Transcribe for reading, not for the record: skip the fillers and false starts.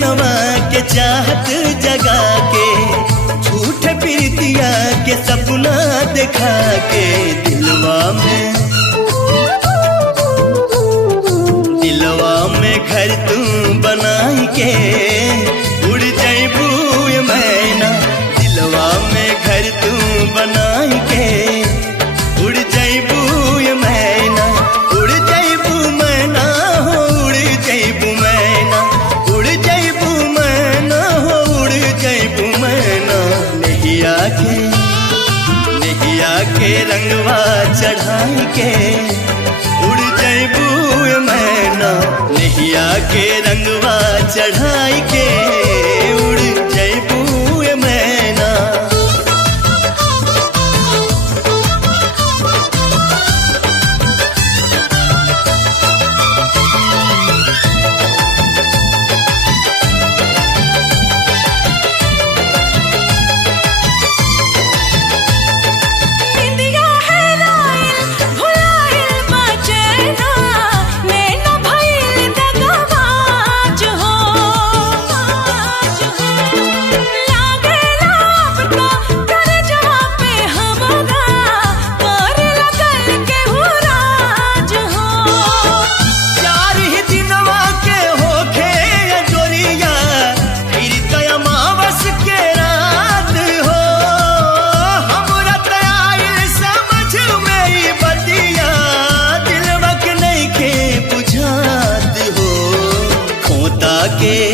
मनवा के चाहत जगा के, झूठे प्रीतिया के सपना दिखा के, दिलवा में घर तू बनाई के, उड़ जाइबू ये मैना। दिलवा में घर तू बनाई के, उड़ जाइबू ये मैना। उड़ जाइबू मैना हो, उड़ जाइबू मैना, उड़ जाइबू मैना हो, उड़ जाइबू मैना। नैया के रंगवा चढ़ाई के, उड़ जाइबू ये मैना। नैया के रंगवा चढ़ाई के, उड़ जाइबू ये मैना। के